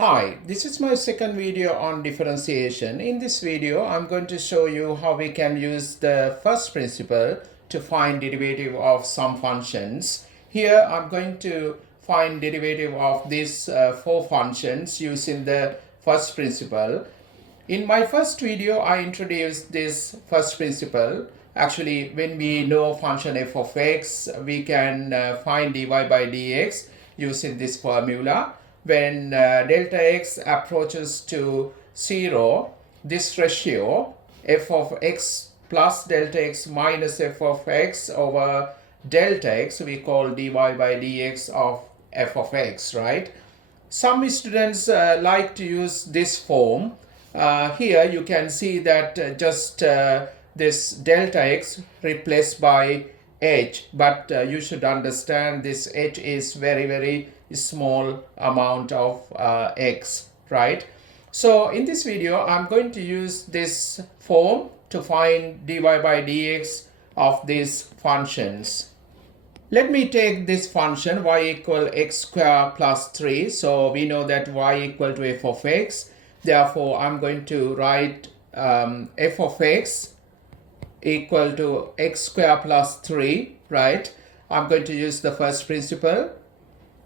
Hi, this is my second video on differentiation. In this video, I'm going to show you how we can use the first principle to find derivative of some functions. Here, I'm going to find derivative of these four functions using the first principle. In my first video, I introduced this first principle. Actually, when we know function f of x, we can find dy by dx using this formula. When delta x approaches to 0, this ratio f of x plus delta x minus f of x over delta x, we call dy by dx of f of x, right? Some students like to use this form. Here you can see that just this delta x replaced by h, but you should understand this h is very small amount of x, right? So in this video, I'm going to use this form to find dy by dx of these functions. Let me take this function y equal x square plus 3. So we know that y equal to f of x. Therefore, I'm going to write f of x equal to x square plus 3, right? I'm going to use the first principle.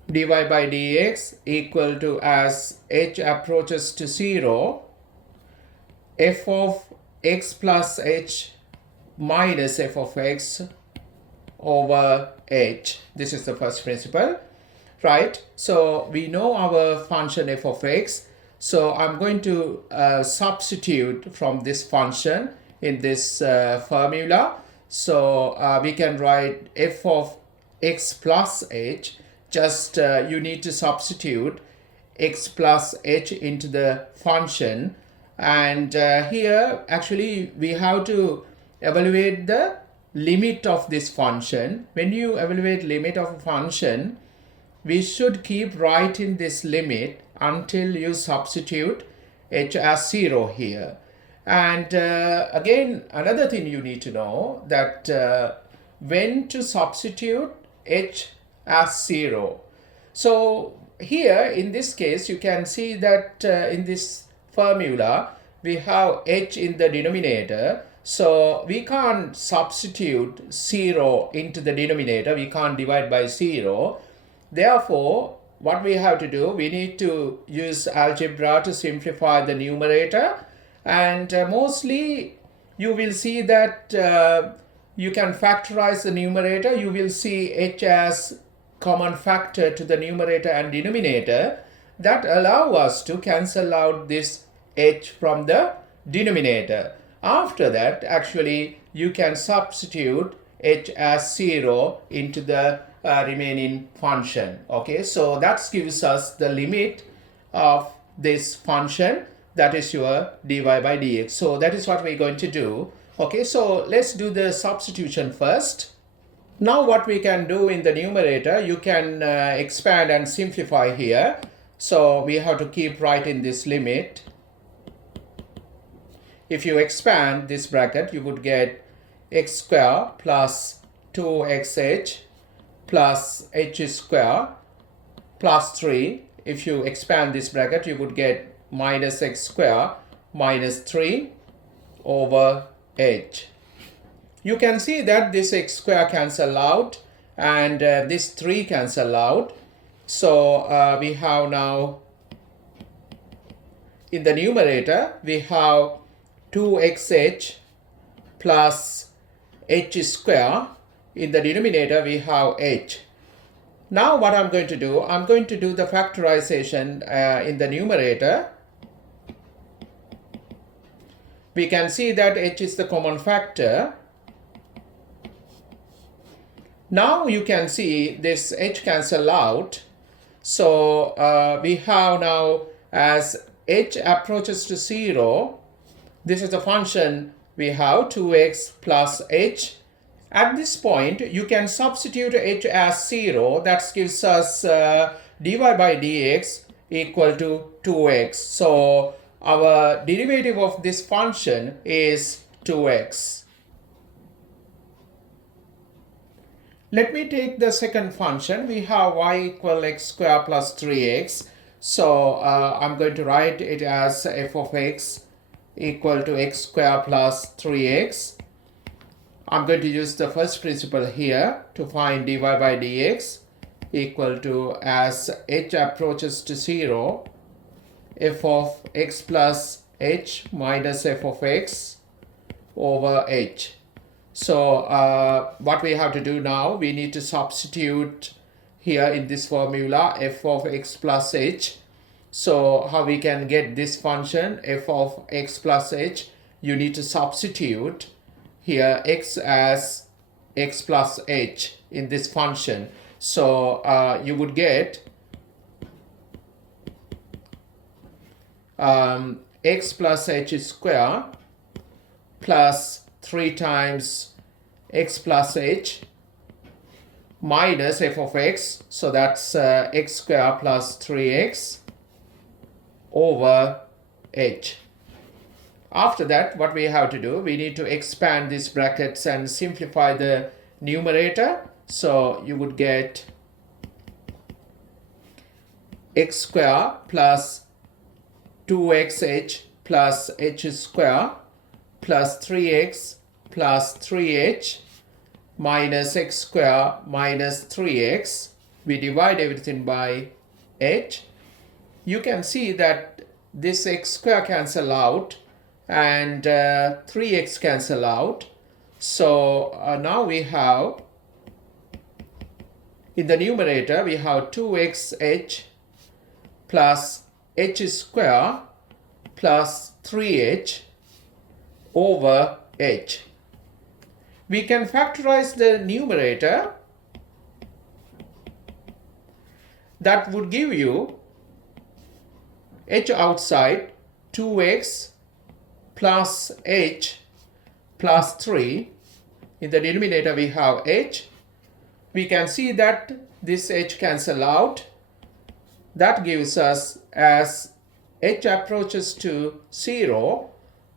Dy by dx equal to, as h approaches to 0, f of x plus h minus f of x over h. This is the first principle, right? So we know our function f of x. So I'm going to substitute from this function in this formula. So we can write f of x plus h. Just you need to substitute x plus h into the function. And here actually we have to evaluate the limit of this function. When you evaluate limit of a function, we should keep writing this limit until you substitute h as 0 here. And again, another thing you need to know that when to substitute h as 0. So here in this case, you can see that in this formula, we have h in the denominator. So we can't substitute 0 into the denominator. We can't divide by 0. Therefore, what we have to do, we need to use algebra to simplify the numerator. And mostly you will see that you can factorize the numerator. You will see h as common factor to the numerator and denominator. That allow us to cancel out this h from the denominator. After that, actually, you can substitute h as 0 into the remaining function. Okay, so that gives us the limit of this function. That is your dy by dx. So that is what we're going to do. Okay, so let's do the substitution first. Now what we can do in the numerator, you can expand and simplify here. So we have to keep writing this limit. If you expand this bracket, you would get x square plus 2xh plus h square plus 3. If you expand this bracket, you would get minus x square minus 3 over h. You can see that this x square cancel out and this 3 cancel out. So we have now in the numerator, we have 2xh plus h square. In the denominator, we have h. Now what I'm going to do, I'm going to do the factorization in the numerator. We can see that h is the common factor. Now you can see this h cancel out. So we have now, as h approaches to 0, this is the function we have 2x plus h. At this point, you can substitute h as 0. That gives us dy by dx equal to 2x. So our derivative of this function is 2x. Let me take the second function. We have y equal x square plus 3x. So I'm going to write it as f of x equal to x square plus 3x. I'm going to use the first principle here to find dy by dx equal to, as h approaches to 0, f of x plus h minus f of x over h. So what we have to do now, we need to substitute here in this formula f of x plus h. So how we can get this function f of x plus h? You need to substitute here x as x plus h in this function. So you would get x plus h square plus 3 times x plus h minus f of x, so that's x square plus 3x over h. After that, what we have to do, we need to expand these brackets and simplify the numerator. So you would get x square plus 2xh plus h square plus 3x plus 3h minus x square minus 3x. We divide everything by h. You can see that this x square cancel out and 3x cancel out. So now we have, in the numerator, we have 2xh plus h square plus 3h over h. We can factorize the numerator. That would give you h outside 2x plus h plus 3. In the denominator we have h. We can see that this h cancel out. That gives us, as h approaches to 0,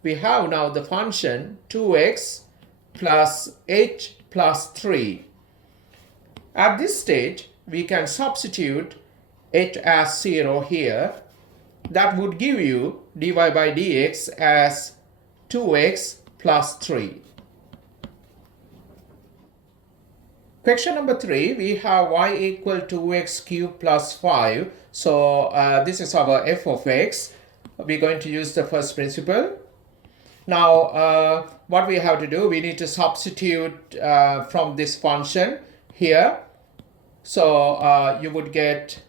we have now the function 2x plus h plus 3. At this stage, we can substitute h as 0 here. That would give you dy by dx as 2x plus 3. Question number 3, we have y equal to x cubed plus 5. So this is our f of x. We're going to use the first principle. Now what we have to do, we need to substitute from this function here. So you would get,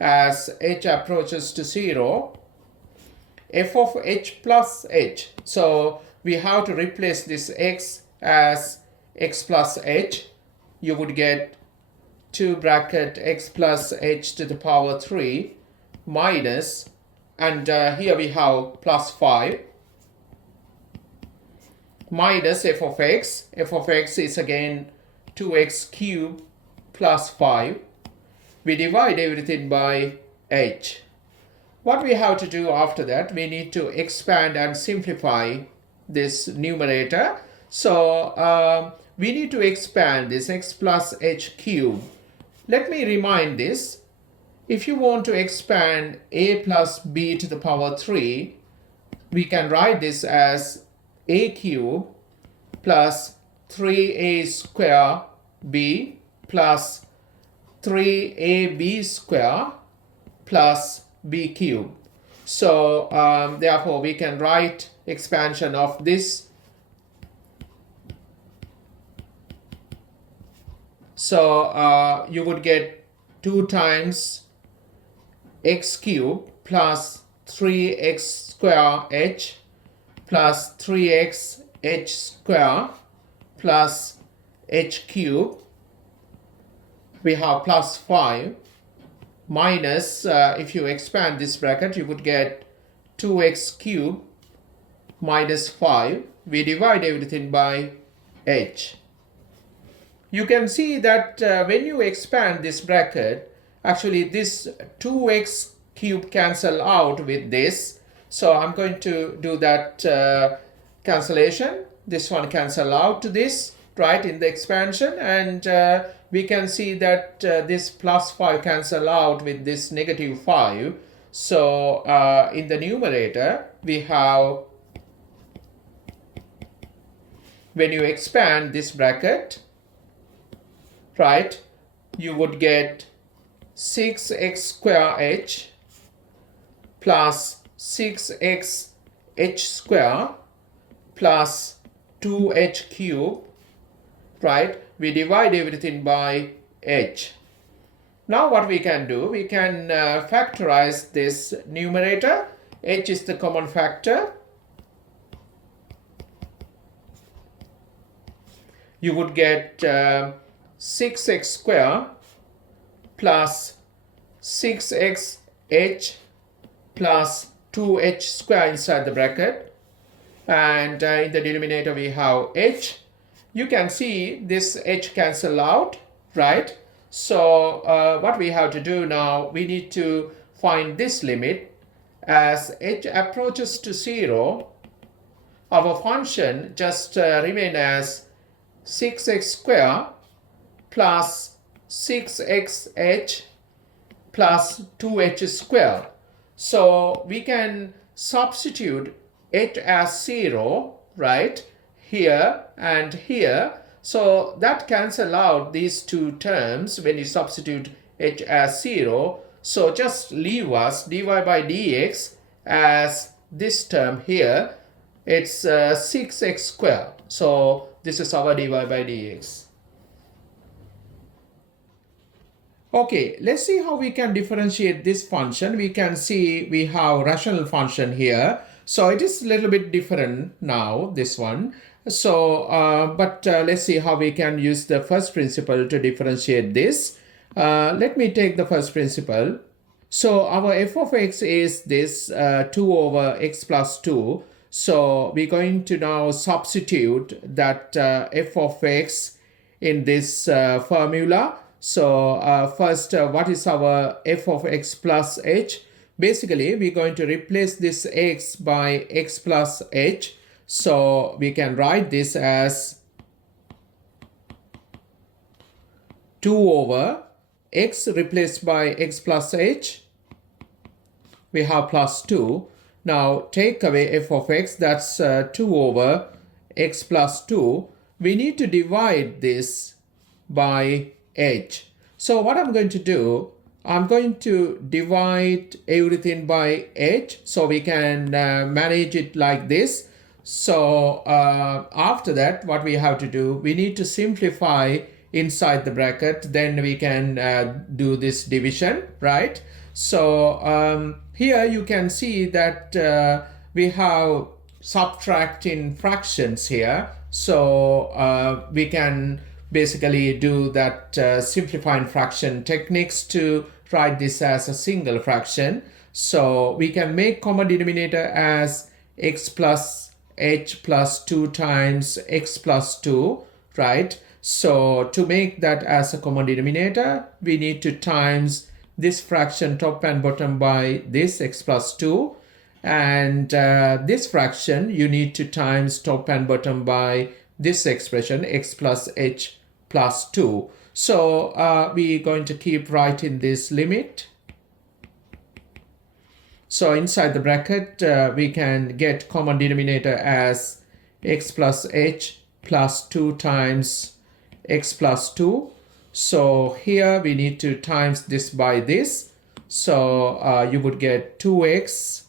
as h approaches to 0, f of h plus h. So we have to replace this x as x plus h. You would get 2 bracket x plus h to the power 3 minus, and here we have plus 5, minus f of x. F of x is again 2x cubed plus 5. We divide everything by h. What we have to do after that, we need to expand and simplify this numerator. So we need to expand this x plus h cubed. Let me remind this. If you want to expand a plus b to the power 3, we can write this as a cubed plus 3a square b plus 3ab square plus b cubed. So therefore we can write expansion of this. So you would get 2 times x cubed plus 3x square h plus 3x h square plus h cubed. We have plus 5 minus, if you expand this bracket, you would get 2x cubed minus 5. We divide everything by h. You can see that when you expand this bracket, actually this 2x cubed cancel out with this. So I'm going to do that cancellation. This one cancel out to this. right, in the expansion, and we can see that this plus 5 cancel out with this negative 5. So in the numerator, we have, when you expand this bracket, right, you would get 6x square h plus 6x h square plus 2h cube, right? We divide everything by h. Now what we can do, we can factorize this numerator. H is the common factor. You would get 6x square plus 6x h plus 2h square inside the bracket, and in the denominator we have h. You can see this h cancel out, right? So what we have to do now, we need to find this limit. As h approaches to 0, our function just remain as 6x square plus 6xh plus 2h square. So we can substitute h as 0, right, here and here. So that cancel out these two terms when you substitute h as 0. So just leave us dy by dx as this term here. It's 6x square. So this is our dy by dx. Okay, let's see how we can differentiate this function. We can see we have rational function here. So it is a little bit different now, this one. So, let's see how we can use the first principle to differentiate this. Let me take the first principle. So our f of x is this 2 over x plus 2. So we're going to now substitute that f of x in this formula. So first, what is our f of x plus h? Basically, we're going to replace this x by x plus h. So we can write this as 2 over x replaced by x plus h. We have plus 2. Now take away f of x, that's 2 over x plus 2. We need to divide this by h. So what I'm going to do, I'm going to divide everything by h so we can manage it like this. So after that, what we have to do, we need to simplify inside the bracket, then we can do this division, right? So here you can see that we have subtracting fractions here. So we can basically do that simplifying fraction techniques to write this as a single fraction. So we can make common denominator as x plus h plus 2 times x plus 2, right? So to make that as a common denominator, we need to times this fraction top and bottom by this x plus 2, and this fraction you need to times top and bottom by this expression x plus h plus 2. So we're going to keep writing this limit. So inside the bracket, we can get common denominator as x plus h plus 2 times x plus 2. So here we need to times this by this. So you would get 2x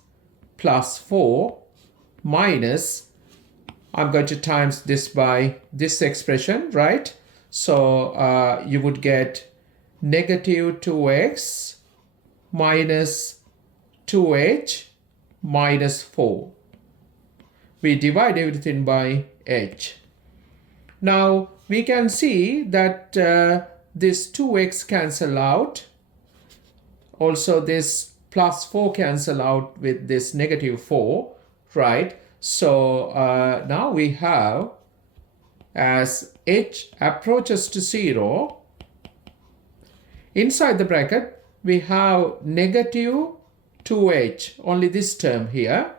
plus 4 minus, I'm going to times this by this expression, right? So you would get negative 2x minus 2h minus 4. We divide everything by h. Now we can see that this 2x cancel out. Also this plus 4 cancel out with this negative 4, right? So now we have, as h approaches to 0, inside the bracket we have negative 2h, only this term here,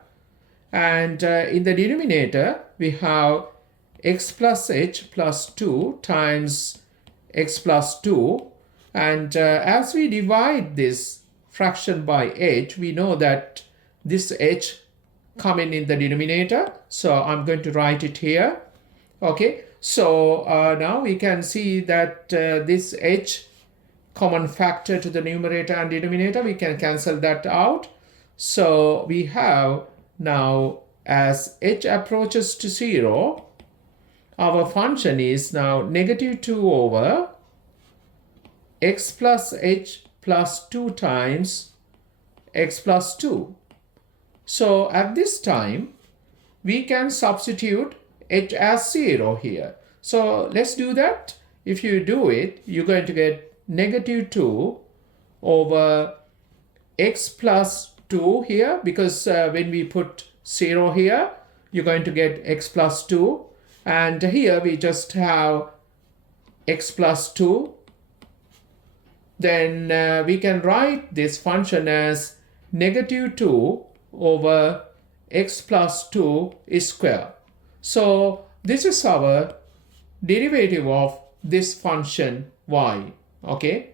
and in the denominator we have x plus h plus 2 times x plus 2. And as we divide this fraction by h, we know that this h coming in the denominator. So I'm going to write it here. Okay, so now we can see that this h common factor to the numerator and denominator, we can cancel that out. So we have now, as h approaches to 0, our function is now negative 2 over x plus h plus 2 times x plus 2. So at this time, we can substitute h as 0 here. So let's do that. If you do it, you're going to get negative 2 over x plus 2 here, because when we put 0 here, you're going to get x plus 2. And here we just have x plus 2. Then we can write this function as negative 2 over x plus 2 is square. So this is our derivative of this function y. Okay.